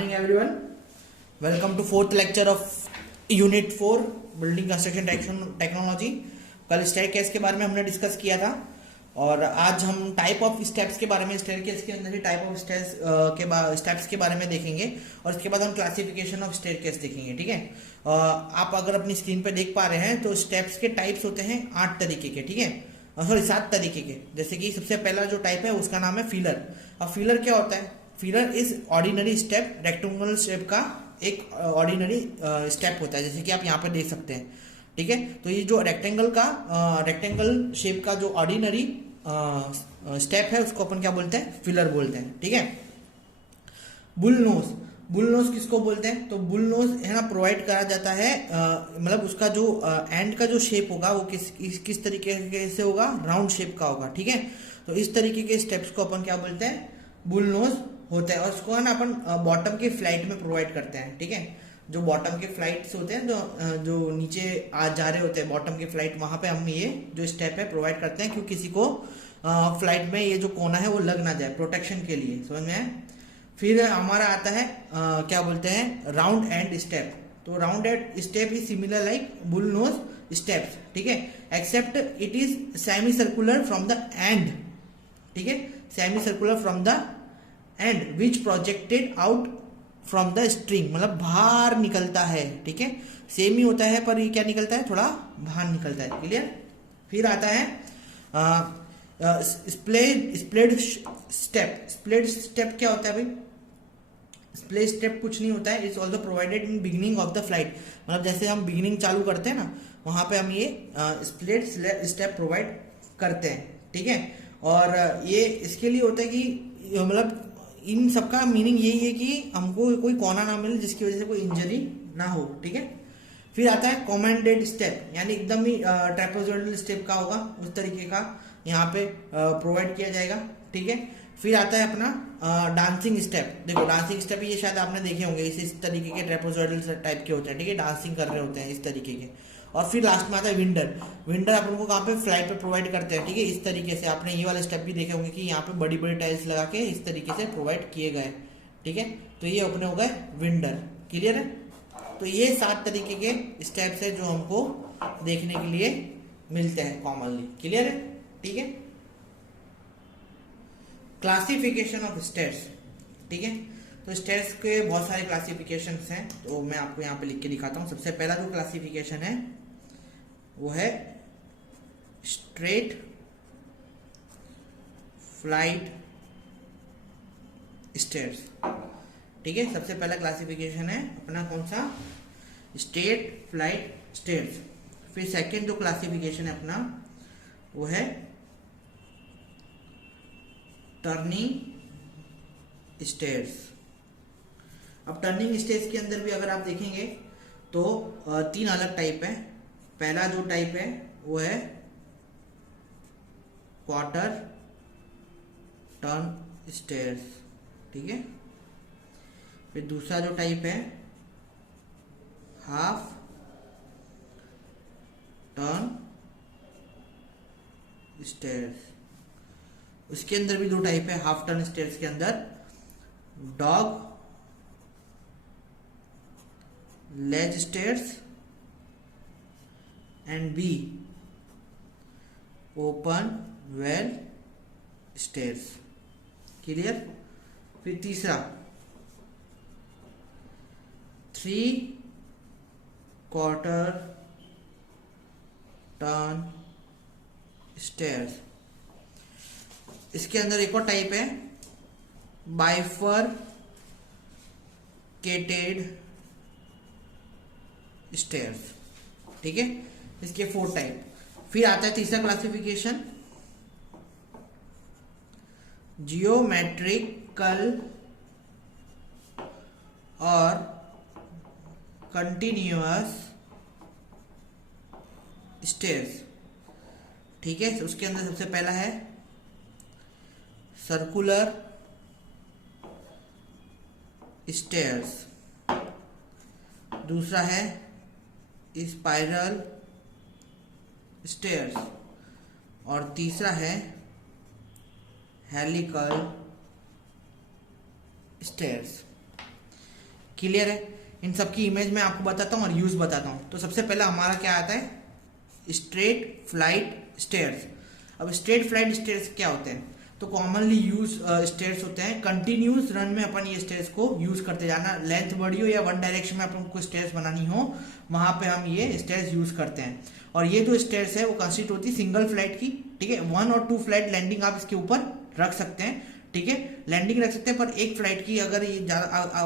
morning everyone. Welcome to fourth lecture of Unit 4 building construction technology. कल staircase के बारे में हमने डिस्कस किया था और आज हम टाइप ऑफ स्टेप्स के बारे में, स्टेयरकेस के अंदर ही टाइप ऑफ स्टेप्स के बारे में देखेंगे और इसके बाद हम क्लासिफिकेशन ऑफ स्टेयरकेस देखेंगे। ठीक है, आप अगर अपनी स्क्रीन पे देख पा रहे हैं तो स्टेप्स के टाइप्स होते हैं 8 तरीके के। ठीक है, सॉरी 7 तरीके के। जैसे कि सबसे पहला जो टाइप है उसका नाम है फिलर। अब फिलर क्या होता है? Filler is ordinary step, rectangular shape का एक ऑर्डिनरी स्टेप होता है, जैसे कि आप यहाँ पे देख सकते हैं। ठीक है, तो ये जो रेक्टेंगल शेप का जो ऑर्डिनरी स्टेप है उसको अपन क्या बोलते हैं? फिलर बोलते हैं। ठीक है, बुल नोज किसको बोलते हैं? तो बुल नोज है ना, प्रोवाइड करा जाता है, मतलब उसका जो एंड का जो शेप होगा वो किस तरीके से होगा? राउंड शेप का होगा। ठीक है, तो इस तरीके के स्टेप्स को अपन क्या बोलते हैं? बुल नोज होता है और उसको है ना अपन बॉटम के फ्लाइट में प्रोवाइड करते हैं। ठीक है, जो बॉटम के फ्लाइट्स होते हैं, जो नीचे आ जा रहे होते हैं बॉटम के फ्लाइट, वहां पे हम ये जो स्टेप है प्रोवाइड करते हैं, क्योंकि किसी को फ्लाइट में ये जो कोना है वो लग ना जाए, प्रोटेक्शन के लिए। समझ में आए? फिर हमारा आता है क्या बोलते हैं? Round end step. तो round end step is similar like bull nose steps. ठीक है, except it is semi circular from the end. ठीक है, semi circular from the end which projected out from the string, मतलब बाहर निकलता है। ठीक है, सेम ही होता है पर ये क्या निकलता है? थोड़ा बाहर निकलता है। क्लियर? फिर आता है स्प्लिट स्टेप। स्प्लिट स्टेप क्या होता है भाई? स्प्लिट स्टेप कुछ नहीं होता है, it's also provided in beginning of the flight. मतलब जैसे हम बिगिनिंग चालू करते हैं ना, वहां पे हम ये स्प्लिट स्टेप प्रोवाइड करते हैं। ठीक है, और ये इसके लिए होता है कि मतलब इन सबका मीनिंग यही है कि हमको कोई कोना ना मिले जिसकी वजह से कोई इंजरी ना हो। ठीक है, फिर आता है कमांडेड स्टेप, यानी एकदम ही ट्रेपेजोइडल स्टेप का होगा, उस तरीके का यहाँ पे प्रोवाइड किया जाएगा। ठीक है, फिर आता है अपना डांसिंग स्टेप। देखो डांसिंग स्टेप ये शायद आपने देखे होंगे, इस तरीके के ट्रेपेजोइडल टाइप के होते हैं। ठीक है, डांसिंग कर रहे होते हैं इस तरीके के। और फिर लास्ट में आता है विंडर। विंडर अपन को कहाँ पे? फ्लाइट पे प्रोवाइड करते हैं। ठीक है, इस तरीके से आपने ये वाले स्टेप भी देखे होंगे कि यहाँ पे बड़ी बड़ी टाइल्स लगा के इस तरीके से प्रोवाइड किए गए। ठीक है, तो ये अपने हो गए विंडर। क्लियर है? तो ये 7 तरीके के स्टेप्स है जो हमको देखने के लिए मिलते हैं कॉमनली। क्लियर है? ठीक है, क्लासिफिकेशन ऑफ स्टेयर्स। ठीक है, तो स्टेयर्स के बहुत सारे क्लासिफिकेशन हैं, तो मैं आपको यहाँ पे लिख के दिखाता हूँ। सबसे पहला जो क्लासिफिकेशन है वो है स्ट्रेट फ्लाइट स्टेयर्स। ठीक है, सबसे पहला क्लासिफिकेशन है अपना कौन सा? Straight flight stairs. फिर सेकंड जो क्लासिफिकेशन है अपना वो है टर्निंग स्टेयर्स। अब टर्निंग स्टेयर्स के अंदर भी अगर आप देखेंगे तो 3 अलग टाइप है। पहला जो टाइप है वो है क्वार्टर टर्न स्टेयर्स। ठीक है, फिर दूसरा जो टाइप है हाफ टर्न स्टेयर्स। उसके अंदर भी 2 टाइप है हाफ टर्न स्टेयर्स के अंदर, dog legs stairs and B open well stairs. Clear? फिर तीसरा 3/4 टर्न स्टेयर्स। इसके अंदर एक और टाइप है बाइफरकेटेड स्टेयर्स। ठीक है, इसके 4 टाइप। फिर आता है तीसरा क्लासिफिकेशन जियोमेट्रिकल और कंटिन्यूअस स्टेयर्स। ठीक है, उसके अंदर सबसे पहला है सर्कुलर स्टेयर्स, दूसरा है स्पाइरल स्टेयर्स और तीसरा है हेलिकल स्टेयर्स। क्लियर है? इन सब की इमेज मैं आपको बताता हूँ और यूज बताता हूँ। तो सबसे पहला हमारा क्या आता है, स्ट्रेट फ्लाइट स्टेयर्स। अब स्ट्रेट फ्लाइट स्टेयर्स क्या होते हैं? तो कॉमनली यूज स्टेयर्स होते हैं, कंटिन्यूस रन में अपन ये स्टेयर्स को यूज करते जाना, लेंथ बड़ी हो या वन डायरेक्शन में अपन को स्टेयर्स बनानी हो, वहां पे हम ये स्टेयर्स यूज करते हैं। और ये जो स्टेयर्स है वो कंसिस्ट होती है सिंगल फ्लाइट की, ठीक है। 1 और 2 फ्लाइट लैंडिंग आप इसके ऊपर रख सकते हैं, ठीक है, लैंडिंग रख सकते हैं, पर एक फ्लाइट की अगर ये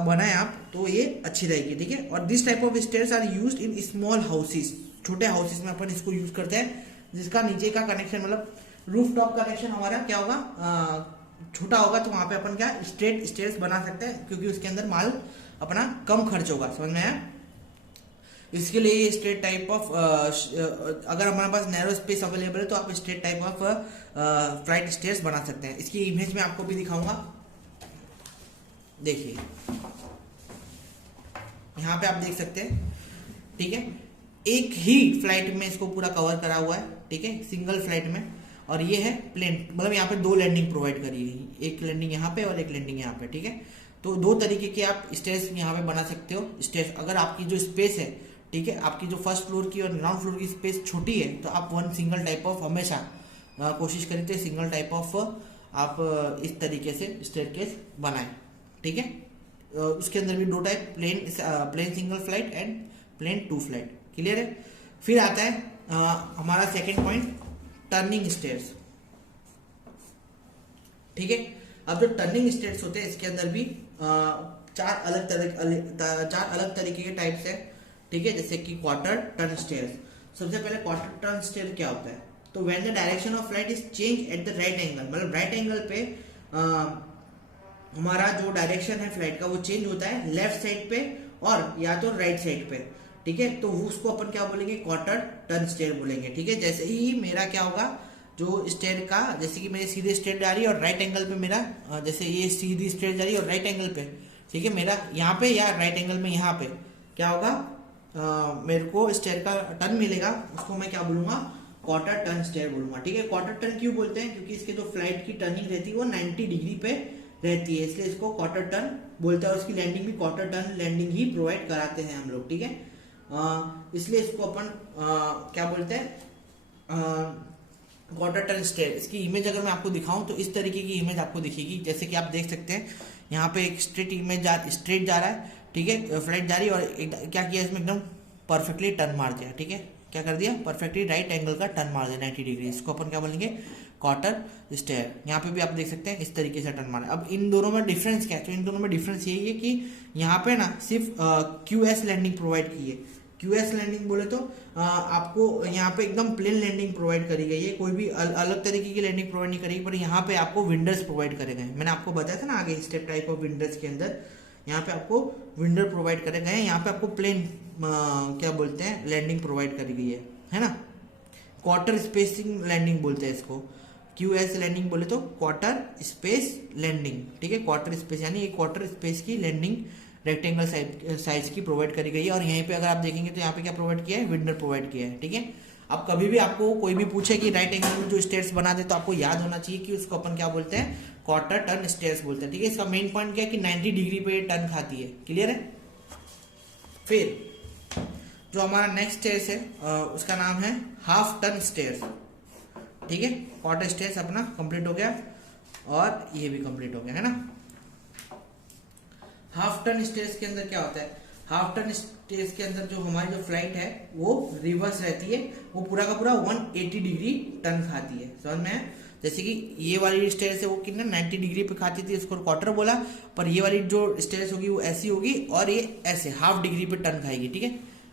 बनाए आप तो ये अच्छी रहेगी, ठीक है। और this type of stairs are used in small houses, छोटे हाउसेस में अपन इसको यूज करते हैं, जिसका नीचे का कनेक्शन मतलब रूफ टॉप कनेक्शन हमारा क्या होगा, छोटा होगा, तो वहां पे अपन क्या स्ट्रेट स्टेयर्स बना सकते हैं, क्योंकि उसके अंदर माल अपना कम खर्च होगा, समझ में आया? इसके लिए ये स्ट्रेट टाइप ऑफ, अगर हमारे पास नैरो स्पेस अवेलेबल है तो आप straight type of flight stairs बना सकते हैं। इसकी इमेज में आपको भी दिखाऊंगा, देखिए यहाँ पे आप देख सकते हैं, ठीक है। एक ही फ्लाइट में इसको पूरा कवर करा हुआ है, ठीक है, सिंगल फ्लाइट में। और ये है प्लेन, मतलब यहाँ पे 2 लैंडिंग प्रोवाइड करी गई, एक लैंडिंग यहाँ पे और एक लैंडिंग यहाँ पे, ठीक है। तो 2 तरीके के आप स्टेयर्स यहाँ पे बना सकते हो। स्टेयर्स अगर आपकी जो स्पेस है, ठीक है, आपकी जो फर्स्ट फ्लोर की और ग्राउंड फ्लोर की स्पेस छोटी है, तो आप 1 सिंगल टाइप ऑफ हमेशा कोशिश करें तो सिंगल टाइप ऑफ आप इस तरीके से स्टेयरकेस बनाएं, ठीक है। उसके अंदर भी 2 type, plain single flight and plain 2 flight, clear है। फिर आता है हमारा सेकेंड पॉइंट, टर्निंग स्टेयर्स, ठीक है। अब जो टर्निंग स्टेयर्स होते हैं इसके अंदर भी 4 अलग तरीके के टाइप्स है, ठीक है, जैसे कि क्वार्टर टर्न स्टेयर्स। सबसे पहले क्वार्टर टर्न स्टेयर क्या होता है? तो when the direction of flight is change at the right angle, मतलब राइट एंगल पे हमारा जो डायरेक्शन है फ्लाइट का वो चेंज होता है लेफ्ट साइड पे और या तो राइट साइड पे, ठीक है, तो उसको अपन क्या बोलेंगे, क्वार्टर टर्न स्टेयर बोलेंगे, ठीक है। जैसे ही मेरा क्या होगा, जो स्टेयर का, जैसे कि मेरी सीधे स्टेयर जा रही है और राइट एंगल पे मेरा, जैसे ये सीधी स्टेयर जा रही है और राइट एंगल पे, ठीक है, मेरा यहाँ पे या राइट एंगल में यहाँ पे क्या होगा, मेरे को स्टेयर का टर्न मिलेगा, उसको मैं क्या बोलूंगा, क्वार्टर टर्न स्टेयर बोलूंगा, ठीक है। क्वार्टर टर्न क्यों बोलते हैं? क्योंकि इसके जो फ्लाइट की टर्निंग रहती है वो 90 डिग्री पे रहती है, इसलिए इसको क्वार्टर टर्न बोलते हैं। उसकी लैंडिंग भी क्वार्टर टर्न लैंडिंग ही प्रोवाइड कराते हैं हम लोग, ठीक है। इसलिए इसको अपन क्या बोलते हैं, क्वार्टर टर्न स्टेयर। इसकी इमेज अगर मैं आपको दिखाऊं तो इस तरीके की इमेज आपको दिखेगी, जैसे कि आप देख सकते हैं यहाँ पे एक स्ट्रेट जा रहा है, ठीक है, फ्लाइट जा रही है, और क्या किया इसमें एकदम परफेक्टली टर्न मार दिया, ठीक है, क्या कर दिया, परफेक्टली राइट एंगल का टर्न मार दिया 90 डिग्री, इसको अपन क्या बोलेंगे, क्वार्टर स्टेयर। यहाँ पे भी आप देख सकते हैं इस तरीके से टर्न मारा। अब इन दोनों में डिफरेंस क्या है? तो इन दोनों में डिफरेंस यही है कि यहाँ पे ना सिर्फ QS लैंडिंग प्रोवाइड की है। QS लैंडिंग बोले तो आपको यहाँ पे एकदम प्लेन लैंडिंग प्रोवाइड करी गई है, कोई भी अलग तरीके की लैंडिंग प्रोवाइड नहीं करी, पर यहाँ पे आपको विंडर्स प्रोवाइड करे गए। मैंने आपको बताया था ना आगे स्टेप टाइप ऑफ विंडर्स के अंदर, यहाँ पे आपको विंडर प्रोवाइड करे गए हैं, यहाँ पे आपको प्लेन क्या बोलते हैं, लैंडिंग प्रोवाइड करी गई है ना। क्वार्टर स्पेसिंग लैंडिंग बोलते हैं इसको, QS लैंडिंग बोले तो क्वार्टर स्पेस लैंडिंग, ठीक है, क्वार्टर स्पेस यानी एक क्वार्टर स्पेस की लैंडिंग रेक्टेंगल साइज की प्रोवाइड करी गई है। और यहीं पे अगर आप देखेंगे तो यहाँ पे क्या प्रोवाइड किया है, विंडर प्रोवाइड किया है, ठीक है। अब कभी भी आपको कोई भी पूछे कि राइट एंगल में जो स्टेयर्स बना दे, तो आपको याद होना चाहिए कि उसको अपन क्या बोलते हैं, क्वार्टर टर्न स्टेयर्स बोलते हैं, ठीक है। इसका मेन पॉइंट क्या है कि 90 डिग्री पे ये टर्न खाती है, क्लियर है। फिर जो हमारा नेक्स्ट स्टेयर्स है उसका नाम है हाफ टर्न स्टेयर्स, ठीक है। क्वार्टर स्टेयर्स अपना कंप्लीट हो गया और ये भी कंप्लीट हो गया, है ना। हाफ टर्न स्टेयर्स के अंदर क्या होता है, हाफ टर्न स्टेयर्स के अंदर जो हमारी जो फ्लाइट है वो रिवर्स रहती है, वो पूरा का पूरा 180 डिग्री टर्न खाती है, समझ में। जैसे कि ये वाली स्टेयर्स है वो कितना 90 डिग्री पे खाती थी, इसको क्वार्टर बोला, पर ये वाली जो स्टेयर्स होगी वो ऐसी होगी और ये ऐसे हाफ डिग्री पे टर्न खाएगी, ठीक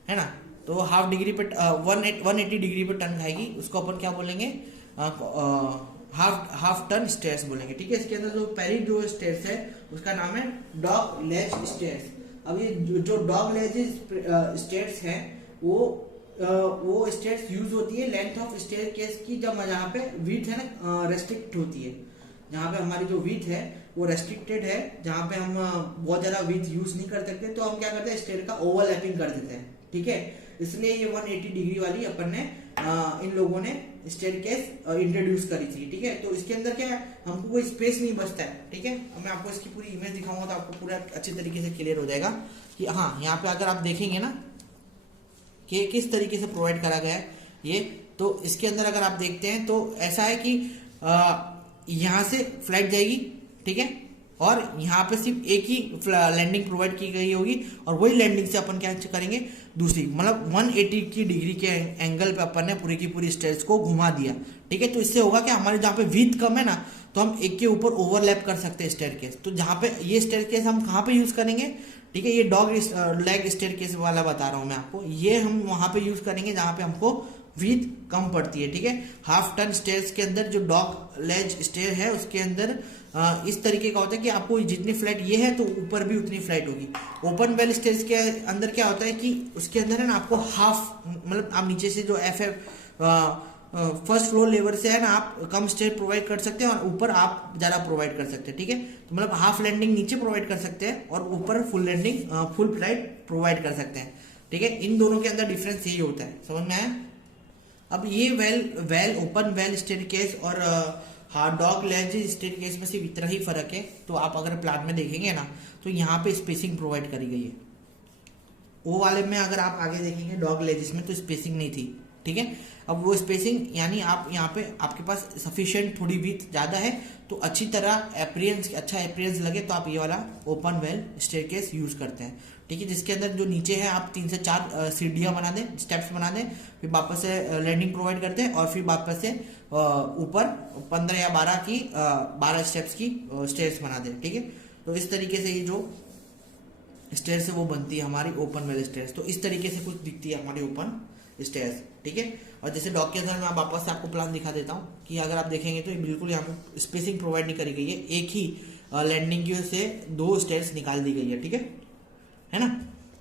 है ना। तो हाफ डिग्री पे 180 डिग्री पे टर्न खाएगी, उसको अपन क्या बोलेंगे, हाफ टर्न स्टेयर्स बोलेंगे, ठीक है। इसके अंदर जो पहली जो स्टेयर्स है उसका नाम है डॉग लेज स्टेयर्स। अब ये जो डॉग लेज स्टेयर्स है वो स्टेयर्स यूज होती है लेंथ ऑफ स्टेयर केस की, जब जहाँ पे विड्थ है ना रेस्ट्रिक्ट होती है, जहाँ पे हमारी जो विड्थ है वो रेस्ट्रिक्टेड है, जहाँ पे हम बहुत ज्यादा विड्थ यूज नहीं कर सकते, तो हम क्या करते हैं, स्टेयर का ओवरलैपिंग कर देते हैं, ठीक है। इसलिए ये 180 डिग्री वाली अपन ने इन लोगों ने स्टेयरकेस इंट्रोड्यूस करी थी, ठीक है। तो इसके अंदर क्या है, हमको कोई स्पेस नहीं बचता है, ठीक है। अब मैं आपको इसकी पूरी इमेज दिखाऊंगा तो आपको पूरा अच्छे तरीके से क्लियर हो जाएगा कि हाँ, यहाँ पे अगर आप देखेंगे ना कि किस तरीके से प्रोवाइड करा गया है ये, तो इसके अंदर अगर आप देखते हैं तो ऐसा है कि यहाँ से फ्लाइट जाएगी, ठीक है, और यहाँ पे सिर्फ एक ही लैंडिंग प्रोवाइड की गई होगी और वही लैंडिंग से अपन क्या करेंगे, दूसरी मतलब 180 की डिग्री के एंगल पे अपन ने पूरी की पूरी स्टेयर्स को घुमा दिया, ठीक है। तो इससे होगा कि हमारे जहाँ पे विड्थ कम है ना, तो हम एक के ऊपर ओवरलैप कर सकते हैं स्टेयरकेस। तो जहाँ पे ये स्टेयरकेस हम कहाँ पे यूज करेंगे, ठीक है, ये डॉग लेग स्टेयरकेस वाला बता रहा हूँ मैं आपको, ये हम वहां पे यूज करेंगे जहाँ पे हमको विड्थ कम पड़ती है, ठीक है। हाफ टन स्टेयर्स के अंदर जो डॉग लेज स्टेयर है उसके अंदर इस तरीके का होता है कि आपको जितनी फ्लाइट ये है तो ऊपर भी उतनी फ्लाइट होगी। ओपन वेल स्टेयर्स के अंदर क्या होता है कि उसके अंदर है ना आपको हाफ, मतलब आप नीचे से जो एफ फर्स्ट फ्लोर लेवल से है ना आप कम स्टेयर प्रोवाइड कर सकते हैं और ऊपर आप ज्यादा प्रोवाइड कर सकते हैं, ठीक है। तो मतलब हाफ लैंडिंग नीचे प्रोवाइड कर सकते हैं और ऊपर full landing full flight provide कर सकते हैं, ठीक है। इन दोनों के अंदर डिफरेंस यही होता है, समझ में आया। अब ये वेल ओपन वेल स्टेयरकेस और डॉग लेज स्टेयरकेस में सिर्फ इतना ही फर्क है। तो आप अगर प्लान में देखेंगे ना तो यहाँ पे स्पेसिंग प्रोवाइड करी गई है, वो वाले में अगर आप आगे देखेंगे डॉग लेजिस में तो स्पेसिंग नहीं थी, ठीक है। अब वो स्पेसिंग यानी आप यहाँ पे आपके पास सफिशिएंट थोड़ी विड्थ ज्यादा है तो अच्छी तरह अच्छा अपीयरेंस लगे तो आप ये वाला ओपन वेल स्टेयरकेस यूज करते हैं, ठीक है। जिसके अंदर जो नीचे है आप 3 से 4 सीढ़ियां बना दें, स्टेप्स बना दें, फिर वापस से लैंडिंग प्रोवाइड करते हैं और फिर वापस से ऊपर 15 या 12 स्टेप्स की स्टेयर्स बना दें, ठीक है। तो इस तरीके से ये जो स्टेयर्स है वो बनती है हमारी ओपन वेल स्टेयर्स। तो इस तरीके से कुछ दिखती है हमारी ओपन स्टेयर्स, ठीक है। और जैसे डॉग के अंदर मैं वापस से आपको प्लान दिखा देता हूँ कि अगर आप देखेंगे तो ये बिल्कुल यहाँ पे स्पेसिंग प्रोवाइड नहीं करी गई है, एक ही लैंडिंग की से 2 स्टेयर्स निकाल दी गई है, ठीक है ना।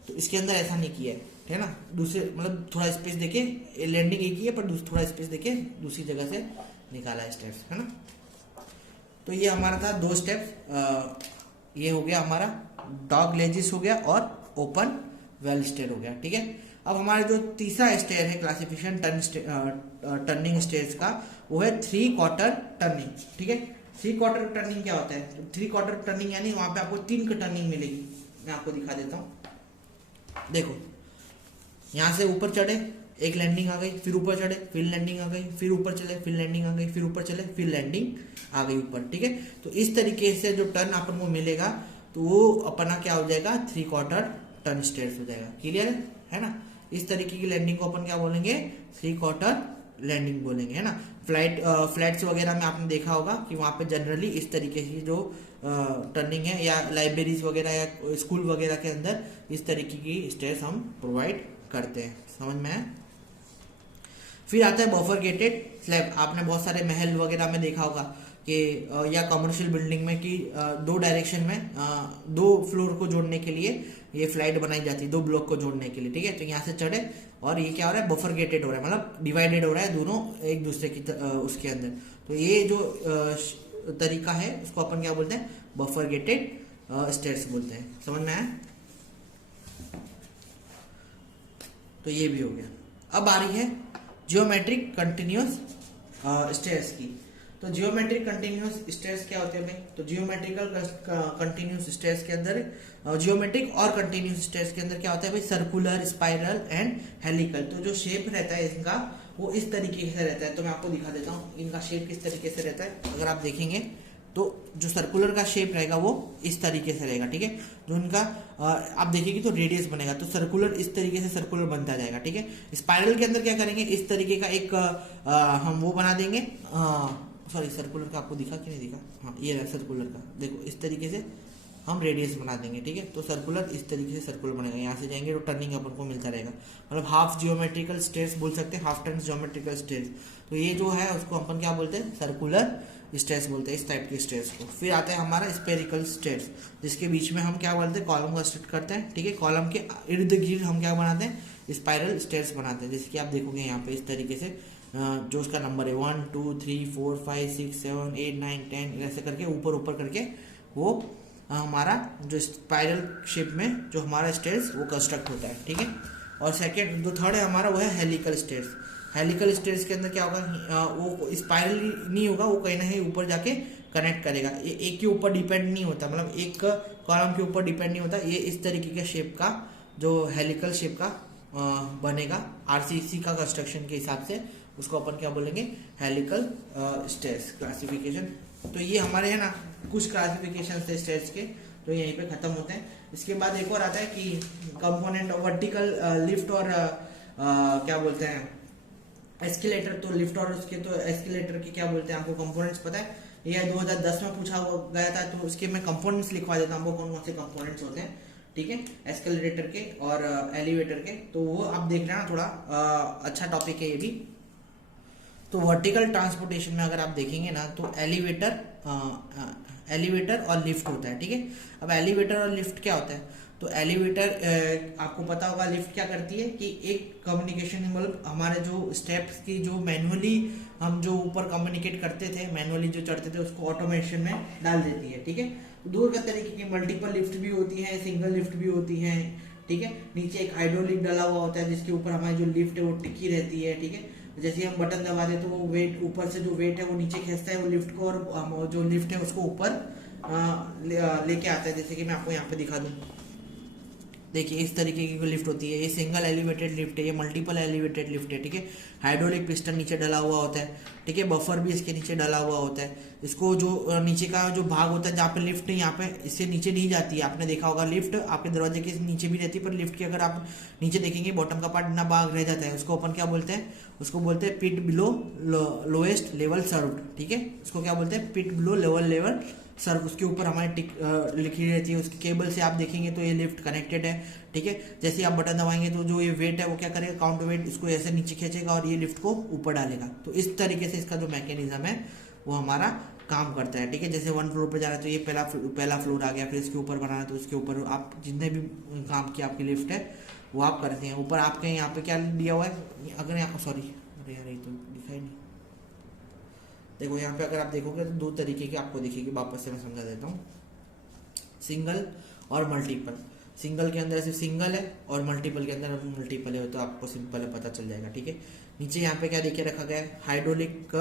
तो इसके अंदर ऐसा नहीं किया है ना, दूसरे मतलब थोड़ा स्पेस देके लैंडिंग एक ही है पर थोड़ा स्पेस देके दूसरी जगह से निकाला है स्टेप्स, है ना। तो ये हमारा था 2 स्टेप्स, ये हो गया हमारा डॉग लेजिस हो गया और ओपन वेल स्टेयर हो गया, ठीक है। अब हमारा जो तीसरा स्टेयर है क्लासिफिकेशन टर्निंग स्टेयर्स का, वो है 3 क्वार्टर टर्निंग, ठीक है। 3 क्वार्टर टर्निंग क्या होता है, तो 3 क्वार्टर टर्निंग यानी वहां पे आपको 3 की टर्निंग मिलेगी। मैं आपको दिखा देता हूं, देखो यहां से ऊपर चढ़े एक लैंडिंग आ गई, फिर ऊपर चढ़े फिर लैंडिंग आ गई, फिर ऊपर चले फिर लैंडिंग आ गई, फिर ऊपर चले फिर लैंडिंग आ गई ऊपर, ठीक है। तो इस तरीके से जो टर्न अपन को मिलेगा तो वो अपना क्या हो जाएगा, 3 क्वार्टर टर्न स्टेयर्स हो जाएगा, क्लियर है ना। इस तरीके की लैंडिंग को अपन क्या बोलेंगे, 3 क्वार्टर लैंडिंग बोलेंगे, है ना। फ्लैट्स वगैरह में आपने देखा होगा कि वहां पे जनरली इस तरीके की जो टर्निंग है, या लाइब्रेरीज वगैरह या स्कूल वगैरह के अंदर इस तरीके की स्टेयर्स हम प्रोवाइड करते हैं, समझ में है। फिर आता है बफर गेटेड स्लैब। आपने बहुत सारे महल वगैरह में देखा होगा कि या कमर्शियल बिल्डिंग में कि 2 डायरेक्शन में 2 फ्लोर को जोड़ने के लिए ये फ्लाइट बनाई जाती है, 2 ब्लॉक को जोड़ने के लिए, ठीक है। तो यहाँ से चढ़े और ये क्या हो रहा है, बफर गेटेड हो रहा है, मतलब डिवाइडेड हो रहा है दोनों एक दूसरे की उसके अंदर। तो ये जो तरीका है उसको अपन क्या बोलते हैं, बफर गेटेड स्टेयर्स बोलते हैं, समझ में आया। तो ये भी हो गया। अब आ रही है जियोमेट्रिक कंटिन्यूअस स्टेयर्स की। तो जियोमेट्रिक कंटिन्यूअस स्टेयर्स क्या होते हैं भाई, तो जियोमेट्रिकल कंटिन्यूअस स्टेयर्स के अंदर जियोमेट्रिक और कंटिन्यूअस स्टेयर्स के अंदर क्या होता है भाई, सर्कुलर, स्पाइरल एंड हेलिकल। तो जो शेप रहता है इनका वो इस तरीके से रहता है। तो मैं आपको दिखा देता हूँ इनका शेप किस तरीके से रहता है। अगर आप देखेंगे तो जो सर्कुलर का शेप रहेगा वो इस तरीके से रहेगा, ठीक है। जो इनका आप देखेंगे तो रेडियस बनेगा, तो सर्कुलर इस तरीके से सर्कुलर बनता जाएगा, ठीक है। स्पाइरल के अंदर क्या करेंगे, इस तरीके का एक हम वो बना देंगे, सॉरी सर्कुलर का आपको दिखा कि नहीं दिखा, हाँ ये रहा सर्कुलर का, देखो इस तरीके से हम रेडियस बना देंगे, ठीक है। तो सर्कुलर इस तरीके से सर्कुलर बनेगा, यहाँ से जाएंगे तो टर्निंग अपन को मिलता रहेगा, मतलब हाफ जियोमेट्रिकल स्टेयर्स बोल सकते हैं, हाफ टर्न जियोमेट्रिकल स्टेयर्स। तो ये जो है उसको अपन क्या बोलते हैं, सर्कुलर स्टेयर्स बोलते हैं, इस टाइप के स्टेयर्स को। फिर आता है हमारा स्पेरिकल स्टेयर्स, जिसके बीच में हम क्या बोलते हैं, कॉलम को स्ट्रेट करते हैं, ठीक है। कॉलम के इर्द गिर्द हम क्या बनाते हैं, स्पाइरल स्टेयर्स बनाते हैं, जैसे कि आप देखोगे यहाँ पे इस तरीके से जो उसका नंबर है 1 2 3 4 5 6 7 8 9 10 ऐसे करके ऊपर ऊपर करके वो हमारा जो स्पाइरल शेप में जो हमारा स्टेयर्स वो कंस्ट्रक्ट होता है, ठीक है। और सेकेंड जो थर्ड है हमारा वो है हेलिकल स्टेयर्स। हेलिकल स्टेयर्स के अंदर क्या होगा, वो स्पाइरल नहीं होगा, वो कहीं ना कहीं ऊपर जाके कनेक्ट करेगा। एक के ऊपर डिपेंड नहीं होता, मतलब एक कॉलम के ऊपर डिपेंड नहीं होता। ये इस तरीके के शेप का जो हेलिकल शेप का बनेगा आरसीसी का कंस्ट्रक्शन के हिसाब से, उसको अपन क्या बोलेंगे, हेलिकल स्टेयर्स क्लासिफिकेशन। तो ये हमारे है ना कुछ क्लासिफिकेशन थे स्टेयर्स के, तो यहीं पे खत्म होते हैं। इसके बाद एक और आता है कि कंपोनेंट वर्टिकल लिफ्ट और क्या बोलते हैं एस्केलेटर। तो लिफ्ट और उसके तो एस्केलेटर के क्या बोलते हैं, आपको कंपोनेंट्स पता है? यह 2010 में पूछा गया था, तो उसके मैं कंपोनेंट्स लिखवा देता हूँ, आपको कौन कौन से कंपोनेंट्स होते हैं, ठीक है, एस्केलेटर के और एलिवेटर के। तो वो आप देख रहे हैं ना, थोड़ा अच्छा टॉपिक है ये भी। तो वर्टिकल ट्रांसपोर्टेशन में अगर आप देखेंगे ना, तो एलिवेटर और लिफ्ट होता है, ठीक है। अब एलिवेटर और लिफ्ट क्या होता है? तो एलिवेटर आपको पता होगा, लिफ्ट क्या करती है कि एक कम्युनिकेशन, मतलब हमारे जो स्टेप्स की जो मैनुअली हम जो ऊपर कम्युनिकेट करते थे, मैनुअली जो चढ़ते थे, उसको ऑटोमेशन में डाल देती है, ठीक है। दूर का तरीके की मल्टीपल लिफ्ट भी होती है, सिंगल लिफ्ट भी होती है, ठीक है। नीचे एक हाइड्रोलिक डला हुआ होता है जिसके ऊपर हमारी जो लिफ्ट है वो टिकी रहती है, ठीक है। जैसे हम बटन दबाते हैं तो वो वेट ऊपर से जो वेट है वो नीचे खींचता है वो लिफ्ट को, और जो लिफ्ट है उसको ऊपर लेके आता है। जैसे कि मैं आपको यहाँ पे दिखा दूँ, देखिए इस तरीके की लिफ्ट होती है। ये सिंगल एलिवेटेड लिफ्ट है, ये मल्टीपल एलिवेटेड लिफ्ट है, ठीक है। हाइड्रोलिक पिस्टन नीचे डला हुआ होता है, ठीक है। बफर भी इसके नीचे डला हुआ होता है। इसको जो नीचे का जो भाग होता है जहाँ पे लिफ्ट यहाँ पे इससे नीचे नहीं जाती है, आपने देखा होगा लिफ्ट आपके दरवाजे के नीचे भी रहती है, पर लिफ्ट की अगर आप नीचे देखेंगे बॉटम का पार्ट ना भाग रह जाता है, उसको अपन क्या बोलते हैं, उसको बोलते हैं पिट बिलो लोएस्ट लेवल सर्व्ड, ठीक है। उसको क्या बोलते हैं, पिट बिलो लेवल सर। उसके ऊपर हमारी टिक लिखी रहती है, उसकी केबल से आप देखेंगे तो ये लिफ्ट कनेक्टेड है, ठीक है। जैसे ही आप बटन दबाएंगे तो जो ये वेट है वो क्या करेगा, काउंटर वेट इसको ऐसे नीचे खींचेगा और ये लिफ्ट को ऊपर डालेगा। तो इस तरीके से इसका जो मैकेनिज्म है वो हमारा काम करता है, ठीक है। जैसे 1 फ्लोर पर जा रहा है तो ये पहला फ्लोर आ गया, फिर इसके ऊपर बनाना तो इसके ऊपर आप जितने भी काम की आपकी लिफ्ट है वो आप करते हैं। ऊपर आपके यहाँ पे क्या दिया हुआ है, अगर यहाँ सॉरी अरे यार ये तो दिखाई नहीं, देखो यहाँ पे अगर आप देखोगे तो 2 तरीके की आपको दिखेगी, वापस से मैं समझा देता हूँ, सिंगल और मल्टीपल। सिंगल के अंदर सिर्फ सिंगल है और मल्टीपल के अंदर मल्टीपल है, तो आपको सिंपल है पता चल जाएगा, ठीक है। नीचे यहाँ पे क्या देखे रखा गया है, हाइड्रोलिक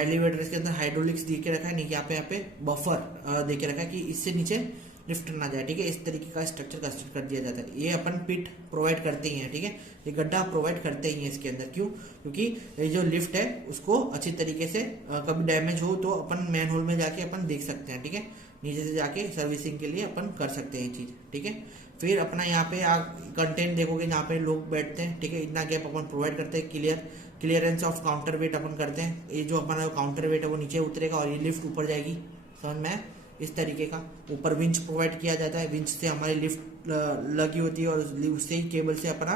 एलिवेटर के अंदर हाइड्रोलिक्स देके रखा है, यहाँ पे बफर देके रखा है कि इससे नीचे लिफ्ट ना जाए, ठीक है। इस तरीके का स्ट्रक्चर कंस्ट्रक्ट कर दिया जाता है। ये अपन पिट प्रोवाइड करते ही हैं, ठीक है। ये गड्ढा प्रोवाइड करते ही हैं इसके अंदर, क्यों? क्योंकि ये जो लिफ्ट है उसको अच्छी तरीके से कभी डैमेज हो तो अपन मैन होल में जाके अपन देख सकते हैं, ठीक है। नीचे से जाके सर्विसिंग के लिए अपन कर सकते हैं ये चीज, ठीक है। फिर अपना यहाँ पे आप कंटेंट देखोगे जहाँ पे लोग बैठते हैं, ठीक है। इतना गैप अपन प्रोवाइड करते हैं, क्लियरेंस ऑफ काउंटर वेट अपन करते हैं। ये जो अपना काउंटर वेट है वो नीचे उतरेगा और ये लिफ्ट ऊपर जाएगी, समझ में? इस तरीके का ऊपर विंच प्रोवाइड किया जाता है, विंच से हमारी लिफ्ट लगी होती है और उससे ही केबल से अपना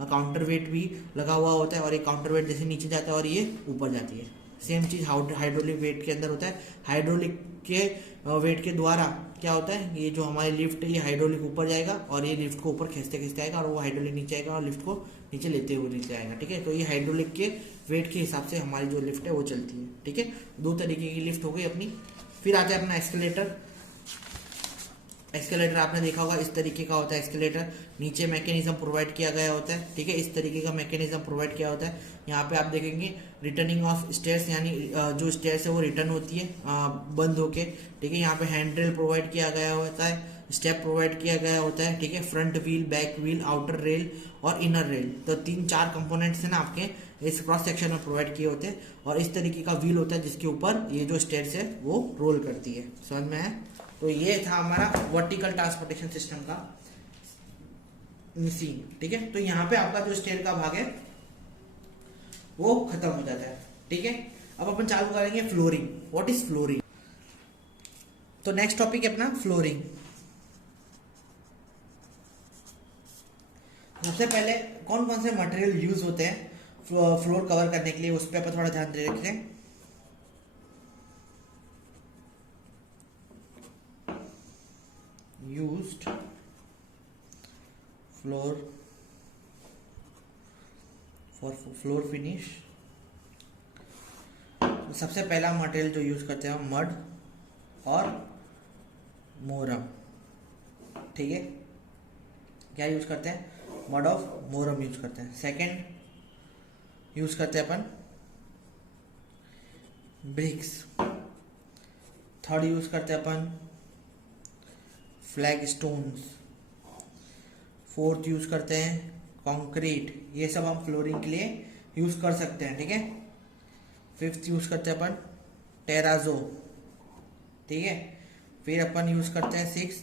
काउंटर वेट भी लगा हुआ होता है, और ये काउंटर वेट जैसे नीचे जाता है और ये ऊपर जाती है। सेम चीज हाइड्रोलिक वेट के अंदर होता है। हाइड्रोलिक के वेट के द्वारा क्या होता है, ये जो हमारी लिफ्ट है ये हाइड्रोलिक ऊपर जाएगा और ये लिफ्ट को ऊपर खींचते खींचते आएगा, और वो हाइड्रोलिक नीचे आएगा और लिफ्ट को नीचे लेते हुए नीचे आएगा, ठीक है। तो ये हाइड्रोलिक के वेट के हिसाब से हमारी जो लिफ्ट है वो चलती है, ठीक है। 2 तरीके की लिफ्ट हो गई अपनी। फिर आता है अपना एस्केलेटर। एस्केलेटर आपने देखा होगा इस तरीके का होता है एस्केलेटर, नीचे मैकेनिज्म प्रोवाइड किया गया होता है, ठीक है। इस तरीके का मैकेनिज्म प्रोवाइड किया होता है। यहाँ पे आप देखेंगे रिटर्निंग ऑफ स्टेयर्स, यानी जो स्टेयर्स है वो रिटर्न होती है बंद होके, ठीक है। यहाँ पे हैंड रेल प्रोवाइड किया गया होता है, स्टेप प्रोवाइड किया गया होता है, ठीक है। Front wheel, back wheel, outer rail और इनर रेल, तो 3-4 कंपोनेंट्स है ना आपके इस क्रॉस सेक्शन में प्रोवाइड किए होते हैं। और इस तरीके का व्हील होता है जिसके ऊपर ये जो स्टेयर्स है वो रोल करती है, समझ में है? तो ये था हमारा वर्टिकल ट्रांसपोर्टेशन सिस्टम का सीन, ठीक है। तो यहाँ पे आपका जो स्टेयर का भाग है वो खत्म हो जाता है, ठीक है। अब अपन चालू करेंगे फ्लोरिंग। What is flooring? तो नेक्स्ट टॉपिक है अपना फ्लोरिंग। सबसे पहले कौन कौन से मटेरियल यूज होते हैं फ्लोर कवर करने के लिए, उस पर अपन थोड़ा ध्यान दे रखते हैं। Used floor for floor finish. सबसे पहला मटेरियल जो यूज करते हैं मड और मोरम, ठीक है। क्या यूज करते हैं? मड ऑफ मोरम यूज करते हैं। सेकंड यूज करते हैं अपन ब्रिक्स। थर्ड यूज करते हैं अपन फ्लैग स्टोन्स। फोर्थ यूज करते हैं कंक्रीट। ये सब हम फ्लोरिंग के लिए यूज कर सकते हैं, ठीक है। फिफ्थ यूज करते हैं अपन टेराजो, ठीक है। फिर अपन यूज करते हैं six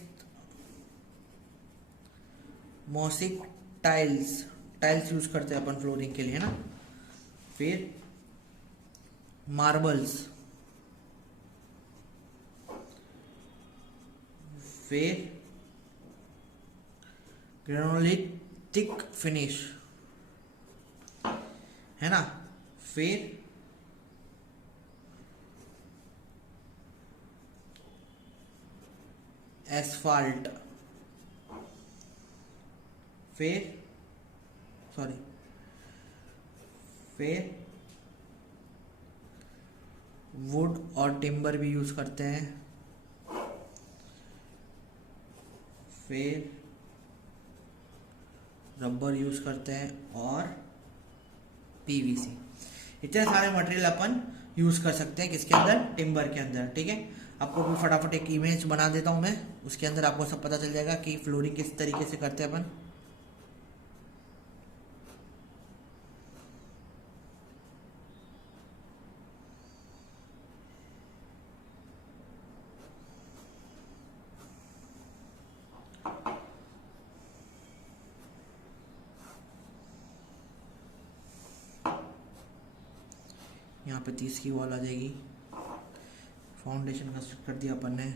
mosaic tiles. Tiles use करते हैं अपन फ्लोरिंग के लिए ना। फिर मार्बल्स, फिर ग्रेनुलिटिक फिनिश, है ना। फिर एसफाल्ट, फिर वुड और टिम्बर भी यूज करते हैं। फिर रबर यूज करते हैं और पीवीसी। इतने सारे मटेरियल अपन यूज कर सकते हैं किसके अंदर, टिम्बर के अंदर, ठीक है। आपको भी फटाफट एक इमेज बना देता हूं मैं, उसके अंदर आपको सब पता चल जाएगा कि फ्लोरिंग किस तरीके से करते हैं अपन। यहाँ पे 30 की वॉल आ जाएगी। फाउंडेशन कंस्ट्रक्ट कर दिया अपन ने,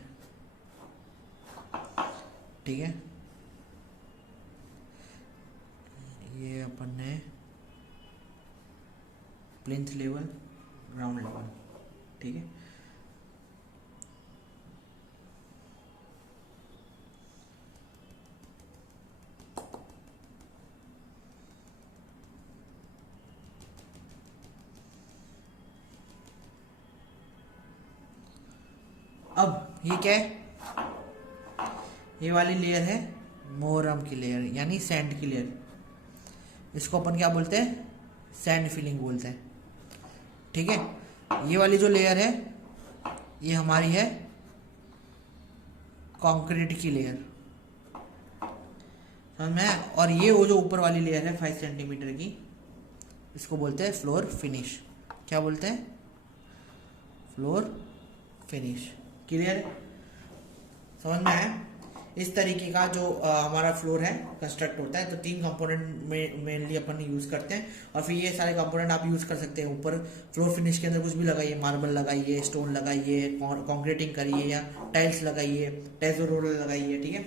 ठीक है। ये अपन ने प्लिंथ लेवल, ग्राउंड लेवल, ठीक है। अब ये क्या है, ये वाली लेयर है मोरम की लेयर, यानी सैंड की लेयर। इसको अपन क्या बोलते हैं, सैंड फिलिंग बोलते हैं, ठीक है। ये वाली जो लेयर है ये हमारी है कंक्रीट की लेयर, समझ में। और ये वो जो ऊपर वाली लेयर है 5 सेंटीमीटर की, इसको बोलते हैं फ्लोर फिनिश। क्या बोलते हैं, फ्लोर फिनिश। क्लियर, समझ में है। इस तरीके का जो हमारा फ्लोर है कंस्ट्रक्ट होता है। तो 3 कंपोनेंट में मेनली अपन यूज करते हैं, और फिर ये सारे कंपोनेंट आप यूज कर सकते हैं। ऊपर फ्लोर फिनिश के अंदर कुछ भी लगाइए, मार्बल लगाइए, स्टोन लगाइए, कंक्रीटिंग करिए, या टाइल्स लगाइए, टेजो रोलर लगाइए, ठीक है।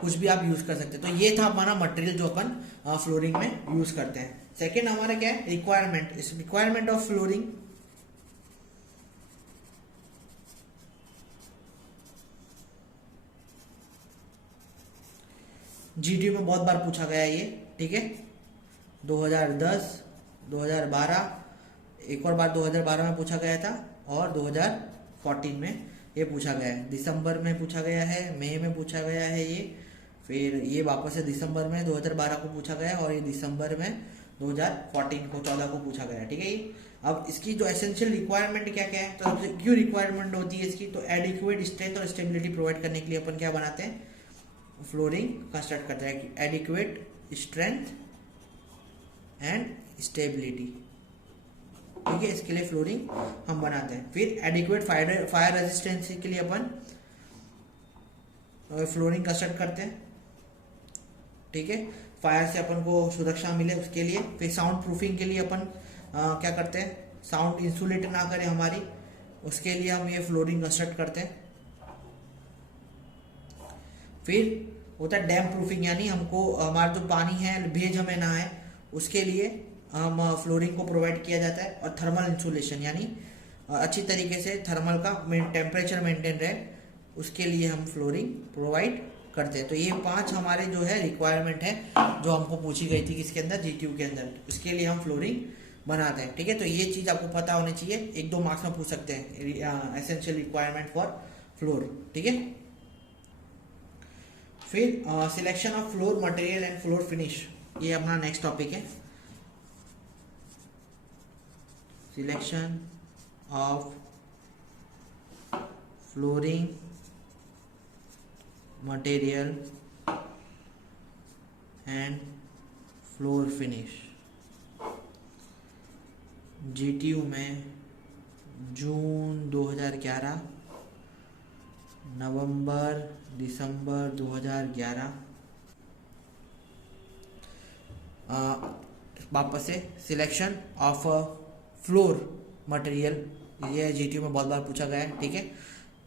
कुछ भी आप यूज कर सकते हैं। तो ये था हमारा मटेरियल जो अपन फ्लोरिंग में यूज करते हैं। सेकेंड हमारा क्या है, रिक्वायरमेंट। इस रिक्वायरमेंट ऑफ फ्लोरिंग, जीडी में बहुत बार पूछा गया है ये, ठीक है। 2010, 2012, एक और बार 2012 में पूछा गया था, और 2014 में ये पूछा गया है। दिसंबर में पूछा गया है, मई में पूछा गया है ये, फिर ये वापस से दिसंबर में 2012 को पूछा गया, और ये दिसंबर में 2014 को 14 को पूछा गया, ठीक है। ये अब इसकी जो एसेंशियल रिक्वायरमेंट क्या क्या है, तो क्यों रिक्वायरमेंट होती है इसकी, तो एडिक्वेट स्ट्रेंथ और स्टेबिलिटी प्रोवाइड करने के लिए अपन क्या बनाते हैं, फ्लोरिंग कंस्ट्रक्ट करते हैं। एडिक्वेट स्ट्रेंथ एंड स्टेबिलिटी, ठीक है, इसके लिए फ्लोरिंग हम बनाते हैं। फिर एडिक्वेट फायर रेजिस्टेंस के लिए अपन फ्लोरिंग कंस्ट्रक्ट करते हैं, ठीक है। फायर से अपन को सुरक्षा मिले उसके लिए। फिर साउंड प्रूफिंग के लिए अपन क्या करते हैं, साउंड इंसुलेट ना करे हमारी, उसके लिए हम ये फ्लोरिंग कंस्ट्रक्ट करते हैं। फिर होता है डैम प्रूफिंग, यानी हमको हमारा जो पानी है भेज हमें ना आए, उसके लिए हम फ्लोरिंग को प्रोवाइड किया जाता है। और थर्मल इंसुलेशन, यानी अच्छी तरीके से थर्मल का टेम्परेचर मेंटेन रहे, उसके लिए हम फ्लोरिंग प्रोवाइड करते हैं। तो ये 5 हमारे जो है रिक्वायरमेंट है, जो हमको पूछी गई थी किसके अंदर, जीटीयू के अंदर, उसके लिए हम फ्लोरिंग बनाते हैं, ठीक है। तो ये चीज आपको पता होनी चाहिए, 1-2 मार्क्स में पूछ सकते हैं, एसेंशियल रिक्वायरमेंट फॉर फ्लोर, ठीक है। फिर selection of floor material and floor finish, ये अपना नेक्स्ट टॉपिक है। Selection of flooring material and floor finish, GTU में जून 2011, नवंबर दिसंबर 2011। वापस से सिलेक्शन ऑफ फ्लोर मटेरियल, ये जीटीयू में बहुत बार पूछा गया है, ठीक है।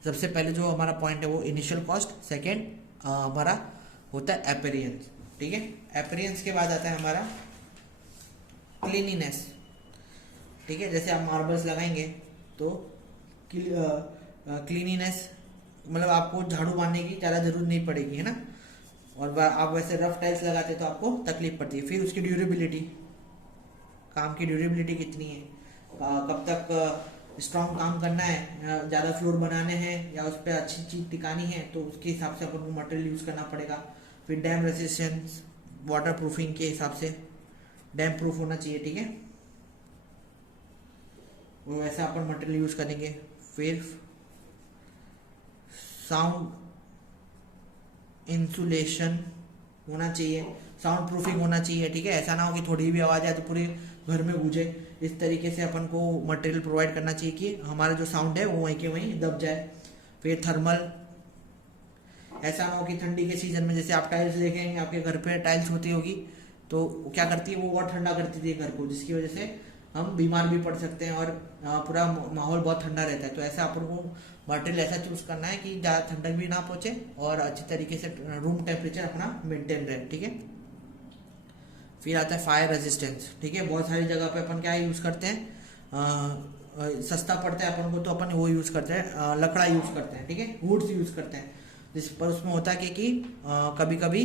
सबसे पहले जो हमारा पॉइंट है वो इनिशियल कॉस्ट, सेकेंड हमारा होता है अपीयरेंस, ठीक है। अपीयरेंस के बाद आता है हमारा क्लीनिनेस, ठीक है। जैसे आप मार्बल्स लगाएंगे तो क्लीनिनेस मतलब आपको झाड़ू मारने की ज़्यादा जरूरत नहीं पड़ेगी, है ना। और आप वैसे रफ टाइल्स लगाते तो आपको तकलीफ पड़ती है। फिर उसकी ड्यूरेबिलिटी, काम की ड्यूरेबिलिटी कितनी है, कब तक स्ट्रॉन्ग काम करना है, ज़्यादा फ्लोर बनाने हैं या उस पर अच्छी चीज टिकानी है, तो उसके हिसाब से अपन को मटेरियल यूज़ करना पड़ेगा। फिर डैम रेजिस्टेंस, वाटर प्रूफिंग के हिसाब से डैम प्रूफ होना चाहिए, ठीक है। वो वैसा अपन मटेरियल यूज़ करेंगे। फिर साउंड इंसुलेशन होना चाहिए, साउंड प्रूफिंग होना चाहिए, ठीक है। ऐसा ना हो कि थोड़ी भी आवाज़ आए तो पूरे घर में गूंजे। इस तरीके से अपन को मटेरियल प्रोवाइड करना चाहिए कि हमारा जो साउंड है वो वहीं के वहीं दब जाए। फिर थर्मल, ऐसा ना हो कि ठंडी के सीजन में जैसे आप टाइल्स देखेंगे, आपके घर पे टाइल्स होती होगी तो क्या करती है वो और ठंडा करती थी घर को, जिसकी वजह से हम बीमार भी पड़ सकते हैं और पूरा माहौल बहुत ठंडा रहता है। तो ऐसा अपन को मटेरियल ऐसा चूज करना है कि ज़्यादा ठंडक भी ना पहुंचे और अच्छी तरीके से रूम टेम्परेचर अपना मेंटेन रहे, ठीक है। फिर आता है फायर रेजिस्टेंस, ठीक है। बहुत सारी जगह पे अपन क्या यूज करते हैं, सस्ता पड़ता है अपन को तो अपन वो यूज करते हैं, लकड़ा यूज करते हैं, ठीक है, वुड्स यूज करते हैं। जिस पर उसमें होता है कि कभी कभी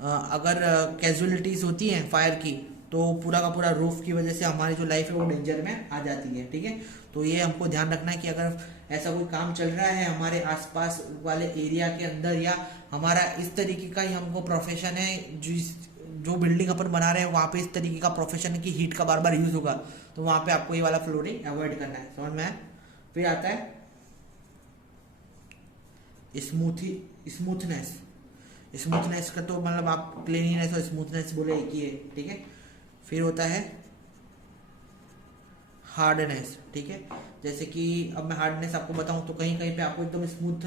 अगर कैजुअलिटीज होती हैं फायर की तो पूरा का पूरा रूफ की वजह से हमारी जो लाइफ है वो डेंजर में आ जाती है, ठीक है। तो ये हमको ध्यान रखना है कि अगर ऐसा कोई काम चल रहा है हमारे आसपास वाले एरिया के अंदर या हमारा इस तरीके का ही हमको प्रोफेशन है, जो बिल्डिंग अपन बना रहे हैं वहाँ पे इस तरीके का प्रोफेशन है कि हीट का बार बार यूज होगा, तो वहाँ पे आपको ये वाला फ्लोरिंग अवॉइड करना है, समझ में आया। फिर आता है स्मूथनेस। स्मूथनेस का तो मतलब आप क्लीनिनेस और स्मूथनेस बोले एक ही है, ठीक है। फिर होता है हार्डनेस, ठीक है। जैसे कि अब मैं हार्डनेस आपको बताऊं तो कहीं कहीं पे आपको एकदम स्मूथ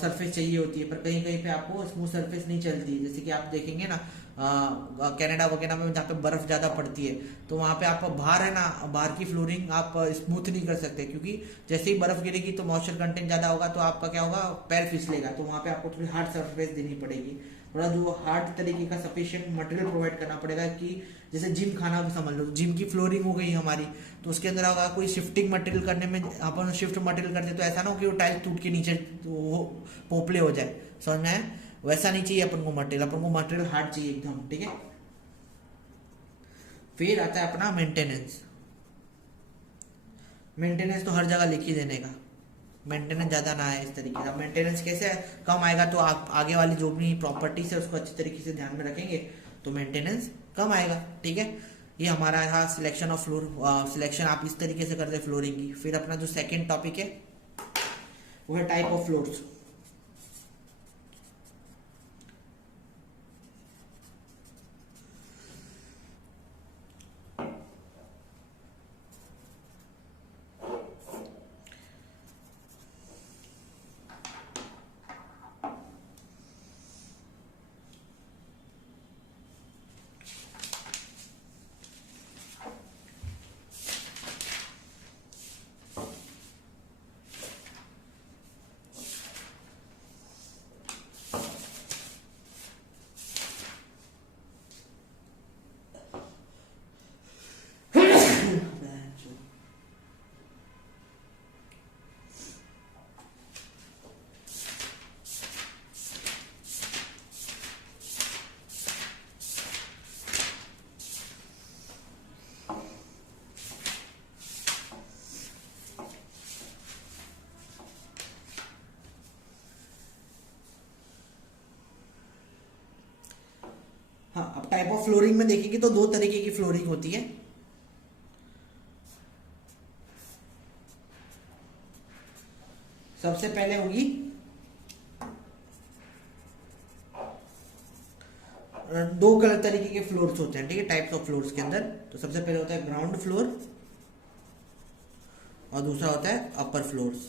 सरफेस चाहिए होती है, पर कहीं कहीं पे आपको स्मूथ सरफेस नहीं चलती है। जैसे कि आप देखेंगे ना कनाडा वगैरह में जहाँ पे बर्फ ज़्यादा पड़ती है तो वहाँ पे आप बाहर है ना, बाहर की फ्लोरिंग आप स्मूथ नहीं कर सकते, क्योंकि जैसे ही बर्फ गिरेगी तो मॉइस्चर कंटेंट ज़्यादा होगा तो आपका क्या होगा, पैर फिसलेगा। तो वहाँ पे आपको थोड़ी हार्ड सरफेस देनी पड़ेगी, थोड़ा जो हार्ड तरीके का सफिशिएंट मटेरियल प्रोवाइड करना पड़ेगा। कि जैसे जिम खाना भी समझ लो, जिम की फ्लोरिंग हो गई हमारी तो उसके अंदर अगर कोई शिफ्टिंग मटेरियल करने में अपन शिफ्ट मटेरियल करते तो ऐसा ना हो कि वो टाइल्स टूट के नीचे वो पोपले हो जाए, समझ में आया। वैसा नहीं चाहिए अपन को मटेरियल, अपन को मटेरियल हार्ड चाहिए एकदम, ठीक है। फिर आता है अपना मेंटेनेंस। मेंटेनेंस तो हर जगह लिख ही देने का, मेंटेनेंस ज़्यादा ना है इस तरीके का। मेंटेनेंस कैसे कम आएगा, तो आप आगे वाली जो भी प्रॉपर्टीज है उसको अच्छी तरीके से ध्यान में रखेंगे तो मेंटेनेंस कम आएगा, ठीक है। ये हमारा यहाँ सिलेक्शन ऑफ फ्लोर, सिलेक्शन आप इस तरीके से करते हैं फ्लोरिंग की। फिर अपना जो सेकेंड टॉपिक है वो है टाइप ऑफ फ्लोर्स। हाँ, अब टाइप ऑफ फ्लोरिंग में देखेंगे तो दो तरीके की फ्लोरिंग होती है। सबसे पहले होगी दो कलर तरीके के फ्लोर्स होते हैं, ठीक है, टाइप्स ऑफ फ्लोर्स के अंदर। तो सबसे पहले होता है ग्राउंड फ्लोर और दूसरा होता है अपर फ्लोर्स।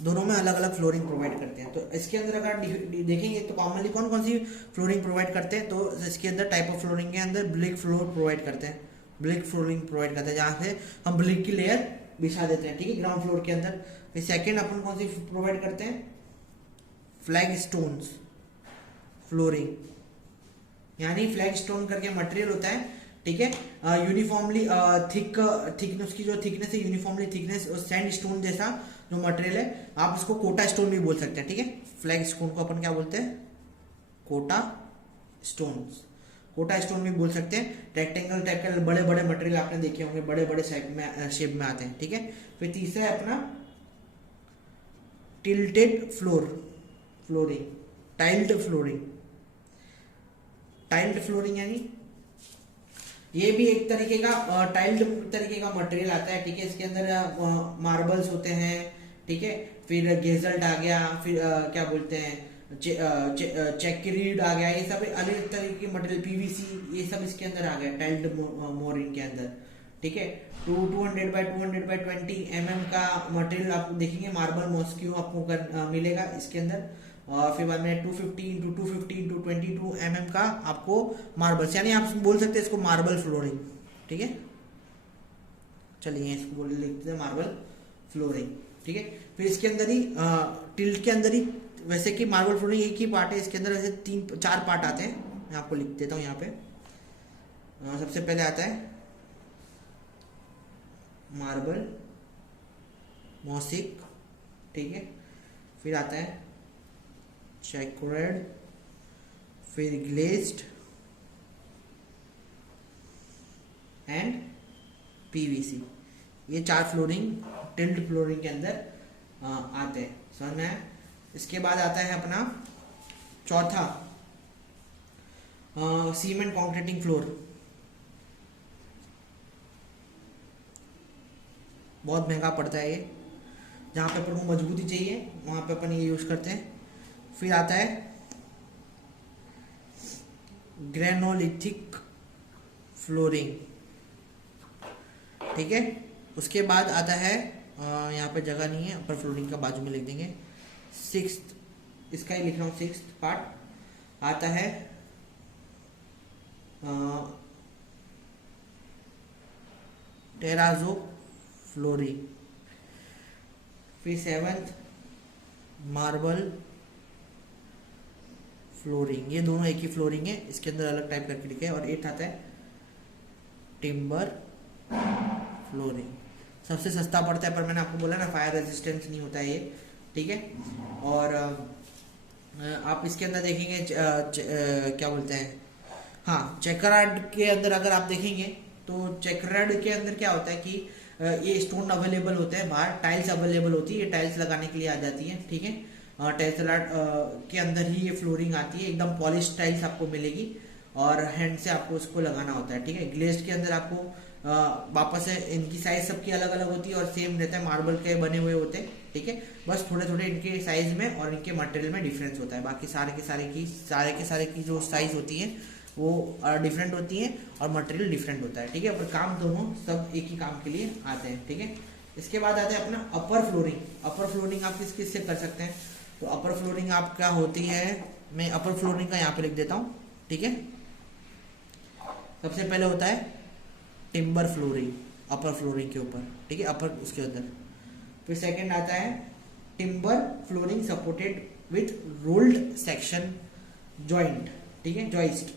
दोनों में अलग अलग फ्लोरिंग प्रोवाइड करते हैं। तो इसके अंदर अगर देखेंगे तो कॉमनली कौन कौन सी फ्लोरिंग प्रोवाइड करते हैं, तो इसके अंदर टाइप ऑफ फ्लोरिंग के अंदर ब्लिक फ्लोर प्रोवाइड करते हैं, ब्लिक फ्लोरिंग प्रोवाइड करते हैं, जहाँ से हम ब्लिक की लेयर बिछा देते हैं, ठीक है, ग्राउंड फ्लोर के अंदर। फिर सेकेंड अपन कौन सी प्रोवाइड करते हैं, फ्लैग स्टोन्स फ्लोरिंग, यानी फ्लैग स्टोन करके मटेरियल होता है, ठीक है, यूनिफॉर्मली थिकनेस की जो थिकनेस है, यूनिफॉर्मली थिकनेस सैंड स्टोन जैसा जो मटेरियल है, आप इसको कोटा स्टोन भी बोल सकते हैं, ठीक है। फ्लैग स्टोन को अपन क्या बोलते हैं, कोटा स्टोन्स, कोटा स्टोन भी बोल सकते हैं। रेक्टेंगल टाइप के बड़े बड़े मटेरियल आपने देखे होंगे, बड़े बड़े शेप में आते हैं, ठीक है। फिर तीसरा है अपना tilted flooring, tiled flooring. Tiled flooring यानी ये भी एक तरीके का टाइल्ड तरीके का मटेरियल आता है, ठीक है। इसके अंदर मार्बल्स होते हैं, ठीक है, फिर गेजल्ट आ गया, फिर क्या बोलते हैं चेकरीड आ गया, ये सब अलग तरीके के मटेरियल, पीवीसी, ये सब इसके अंदर आ गया टाइल्ड मोरिंग के अंदर, ठीक है। 200 बाय 20 mm का मटेरियल आप देखेंगे, मार्बल मॉस्क्यू आपको मिलेगा इसके अंदर। और फिर बाद में 250 × 250 × 22 mm का आपको मार्बल्स, यानी आप बोल सकते हैं इसको मार्बल फ्लोरिंग, ठीक है। चलिए इसको लिखते हैं मार्बल फ्लोरिंग, ठीक है। फिर इसके अंदर ही टिल्ट के अंदर ही, वैसे कि मार्बल फ्लोरिंग एक ही पार्ट है, इसके अंदर वैसे 3-4 पार्ट आते हैं, मैं आपको लिख देता हूँ यहाँ पे। सबसे पहले आता है मार्बल मोसिक, ठीक है, फिर आता है चेकरेड, फिर ग्लेज्ड एंड पीवीसी। ये 4 फ्लोरिंग टिल्ड फ्लोरिंग के अंदर आते हैं, समझ में आया। इसके बाद आता है अपना चौथा सीमेंट कॉन्क्रीटिंग फ्लोर। बहुत महंगा पड़ता है ये, जहाँ पे अपन को मजबूती चाहिए वहाँ पे अपन ये यूज करते हैं। फिर आता है ग्रेनोलिथिक फ्लोरिंग, ठीक है। उसके बाद आता है यहाँ पे जगह नहीं है, अपर फ्लोरिंग का बाजू में लिख देंगे, 6th, इसका ही लिख रहा हूँ, 6th पार्ट आता है टेराजो फ्लोरिंग। फिर 7th मार्बल फ्लोरिंग, ये दोनों एक ही फ्लोरिंग है, इसके अंदर अलग टाइप करके लिखे हैं। और 8th आता है टिम्बर फ्लोरिंग, सबसे सस्ता पड़ता है, पर मैंने आपको बोला ना फायर रेजिस्टेंस नहीं होता है ये, ठीक है। और आप इसके अंदर देखेंगे क्या बोलते हैं, हाँ, चेकरार्ड के अंदर अगर आप देखेंगे तो चेकरार्ड के अंदर क्या होता है कि ये स्टोन अवेलेबल होते हैं बाहर, टाइल्स अवेलेबल होती है, ये टाइल्स लगाने के लिए आ जाती है, ठीक है। टाइल्स के अंदर ही ये फ्लोरिंग आती है, एकदम पॉलिश टाइल्स आपको मिलेगी और हैंड से आपको उसको लगाना होता है, ठीक है। ग्लेज्ड के अंदर आपको वापस से इनकी साइज सबकी अलग अलग होती है और सेम रहता है, मार्बल के बने हुए होते हैं, ठीक है। बस थोड़े थोड़े इनके साइज में और इनके मटेरियल में डिफरेंस होता है, बाकी सारे के सारे की जो साइज होती है वो डिफरेंट होती है और मटेरियल डिफरेंट होता है, ठीक है। पर काम दोनों सब एक ही काम के लिए आते हैं, ठीक है। इसके बाद आता है अपना अपर फ्लोरिंग। अपर फ्लोरिंग आप किस किस से कर सकते हैं, तो अपर फ्लोरिंग आपका होती है, मैं अपर फ्लोरिंग का यहाँ पे लिख देता हूँ, ठीक है। सबसे पहले होता है टिम्बर फ्लोरिंग, अपर फ्लोरिंग के ऊपर, ठीक है, अपर उसके अंदर। फिर सेकंड आता है timber flooring supported with rolled section joint, ठीक है, joist.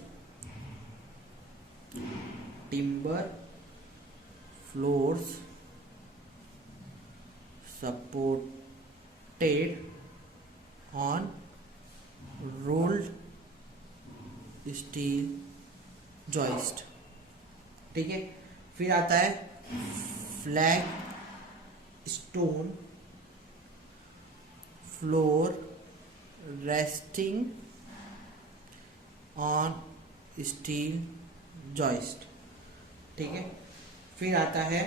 Timber floors supported on rolled steel joist, ठीक है। फिर आता है flag stone floor resting on steel joist, ठीक है। फिर आता है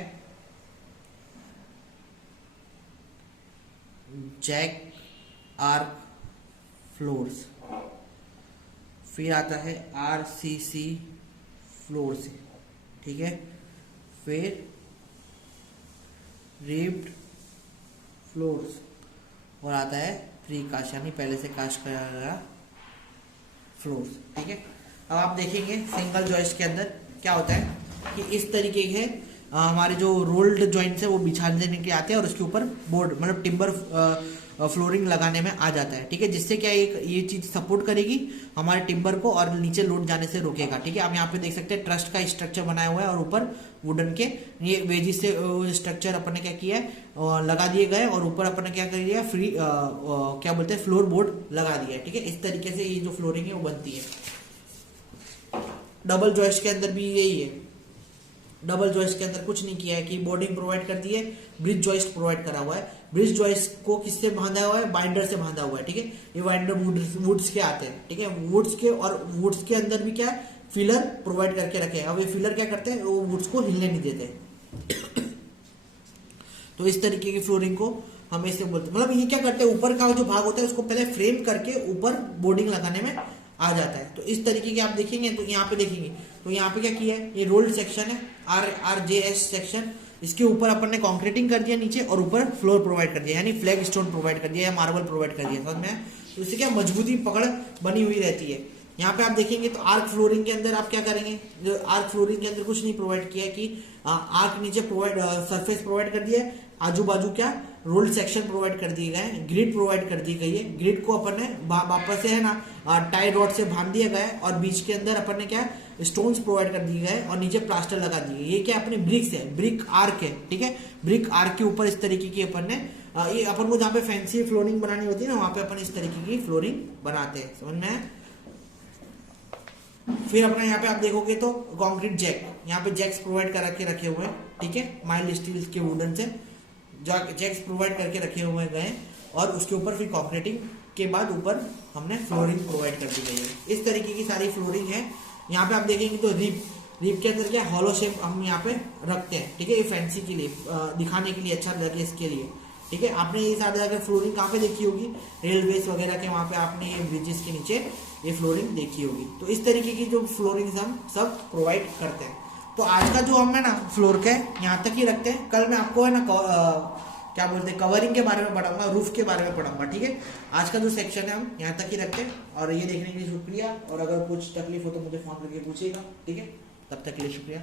जैक आर्क फ्लोर्स, फिर आता है RCC फ्लोर्स, ठीक है, फिर रिब्ड फ्लोर्स और आता है प्री कास्ट यानी पहले से कास्ट किया गया फ्लोर्स, ठीक है। अब आप देखेंगे सिंगल जॉइस्ट के अंदर क्या होता है कि इस तरीके के हमारे जो रोल्ड जॉइंट्स है वो बिछा देने के आते हैं और उसके ऊपर बोर्ड मतलब टिम्बर फ्लोरिंग लगाने में आ जाता है, ठीक है, जिससे क्या एक ये चीज सपोर्ट करेगी हमारे टिम्बर को और नीचे लोड जाने से रोकेगा, ठीक है। हम यहाँ पे देख सकते हैं ट्रस्ट का स्ट्रक्चर बनाया हुआ है और ऊपर वुडन के ये वेजिस से स्ट्रक्चर अपन ने क्या किया है लगा दिए गए और ऊपर अपन ने क्या कर दिया फ्री क्या बोलते हैं फ्लोर बोर्ड लगा दिया है, ठीक है। इस तरीके से ये जो फ्लोरिंग है वो बनती है। डबल जॉइस्ट के अंदर भी यही है, डबल जॉइस्ट के अंदर कुछ नहीं किया है कि बोर्डिंग प्रोवाइड कर दी है, ब्रिज जॉइस्ट प्रोवाइड करा हुआ है। ब्रिज जॉइस्ट को किससे बांधा हुआ है, बाइंडर से बांधा हुआ है, ठीक है। ये बाइंडर वुड्स के आते हैं, ठीक है, वुड्स के, और वुड्स के अंदर भी क्या है फिलर प्रोवाइड करके रखे हैं। अब ये फिलर क्या करते हैं वो वुड्स को हिलने नहीं देते। तो इस तरीके की फ्लोरिंग को हम इसे बोलते हैं, मतलब ये क्या करते हैं ऊपर का जो भाग होता है उसको पहले फ्रेम करके ऊपर बोर्डिंग लगाने में आ जाता है। तो इस तरीके के आप देखेंगे तो यहाँ पे देखेंगे तो यहाँ पे क्या किया है ये रोल्ड सेक्शन है RJS सेक्शन, इसके ऊपर अपन ने कॉन्क्रीटिंग कर दिया नीचे और ऊपर फ्लोर प्रोवाइड कर दिया यानी फ्लैग स्टोन प्रोवाइड कर दिया या मार्बल प्रोवाइड कर दिया, समझ में। तो इससे क्या मजबूती पकड़ बनी हुई रहती है। यहाँ पे आप देखेंगे तो आर्क फ्लोरिंग के अंदर आप क्या करेंगे, जो आर्क फ्लोरिंग के अंदर कुछ नहीं प्रोवाइड किया कि आर्क नीचे प्रोवाइड सरफेस प्रोवाइड कर दिया है, आजू बाजू क्या रोल्ड सेक्शन प्रोवाइड कर दिए गए, ग्रिड प्रोवाइड कर दी गई है। ग्रिड को अपन ने वापस से है ना टाई रॉड से बांध दिया गया है और बीच के अंदर अपन ने क्या स्टोन्स प्रोवाइड कर दिए गए और नीचे प्लास्टर लगा दिए। ये क्या अपने ब्रिक्स है, ब्रिक आर्क है, ठीक है। ब्रिक आर्क के ऊपर इस तरीके की अपन ने ये अपन को जहाँ पे फैंसी फ्लोरिंग बनानी होती है ना वहां पे अपन इस तरीके की फ्लोरिंग बनाते हैं, समझ में है। फिर अपना यहाँ पे आप देखोगे तो कंक्रीट जैक, यहाँ पे जैक्स प्रोवाइड कर रखे हुए हैं, ठीक है, माइल्ड स्टील के वुडन से जैक्स प्रोवाइड करके रखे हुए गए और उसके ऊपर फिर कॉन्क्रीटिंग के बाद ऊपर हमने फ्लोरिंग प्रोवाइड कर दी गई है। इस तरीके की सारी फ्लोरिंग है। यहाँ पे आप देखेंगे तो रिप के अंदर क्या हॉलो शेप हम यहाँ पे रखते हैं, ठीक है, ये फैंसी के लिए दिखाने के लिए अच्छा लगे इसके लिए, ठीक है। आपने ये सारे अगर फ्लोरिंग कहाँ पे देखी होगी, रेलवेज वगैरह के वहाँ पे आपने ये ब्रिजेस के नीचे ये फ्लोरिंग देखी होगी। तो इस तरीके की जो फ्लोरिंग हम सब प्रोवाइड करते हैं। तो आज का जो हम है ना फ्लोर के यहाँ तक ही रखते हैं। कल मैं आपको है ना क्या बोलते हैं कवरिंग के बारे में पढ़ाऊंगा, रूफ के बारे में पढ़ाऊंगा, ठीक है। आज का जो सेक्शन है हम यहाँ तक ही रखते हैं और ये देखने के लिए शुक्रिया। और अगर कुछ तकलीफ हो तो मुझे फोन करके पूछिएगा, ठीक है। तब तक के लिए शुक्रिया।